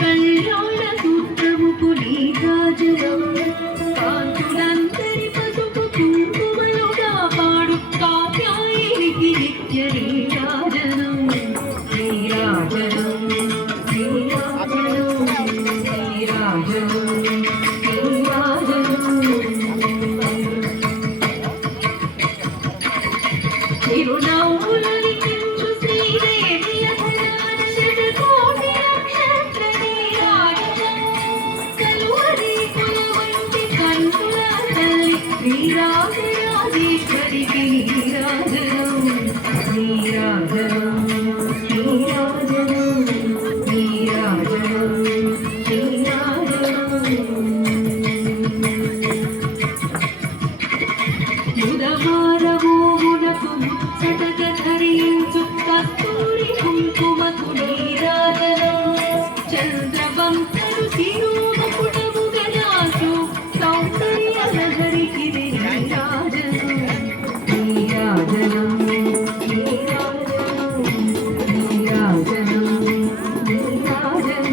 కళ్యాణ సూత్రముకు నీరాజనం కాంతులందరి పసుపు కుంకుమలుగా పాడు కాత్యాయనికి నిత్య నీరాజనం నీరాజనం నీరాజనం నీరాజనం తిరునవ్వులని కించు శ్రీదేవి కోటి నక్షత్ర నీరాజనం కలువరి కులవంటి కన్నుల తల్లి శ్రీరాజరాజేశ్వరికి నీరాజనం నీరాజనం నీరాజనం నీరాజనం నీరాజనం ముదమారవోమునకు ముచ్చటగా ధరించు కస్తూరి కుంకుమకు నీరాజనం చంద్రవంకరు తిరుమకుటము గజాసు సౌందర్య నగరికి నీరాజనం నీరాజనం నీరాజనం నీరాజనం నీరాజనం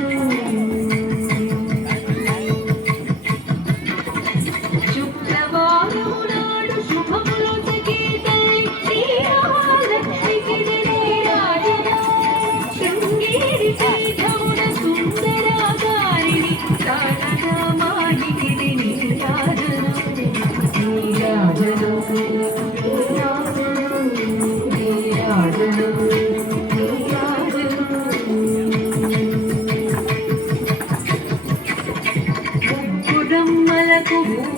శుక్రవారం నాడు శుభములు సగీతై శ్రీమహాలక్ష్మికి నీరాజనం శృంగేరి పీఠమున సుందరాకారిణి తారకమాలికి నీరాజనం నీరాజనం నీరాజనం నీరాజనం నీరాజనం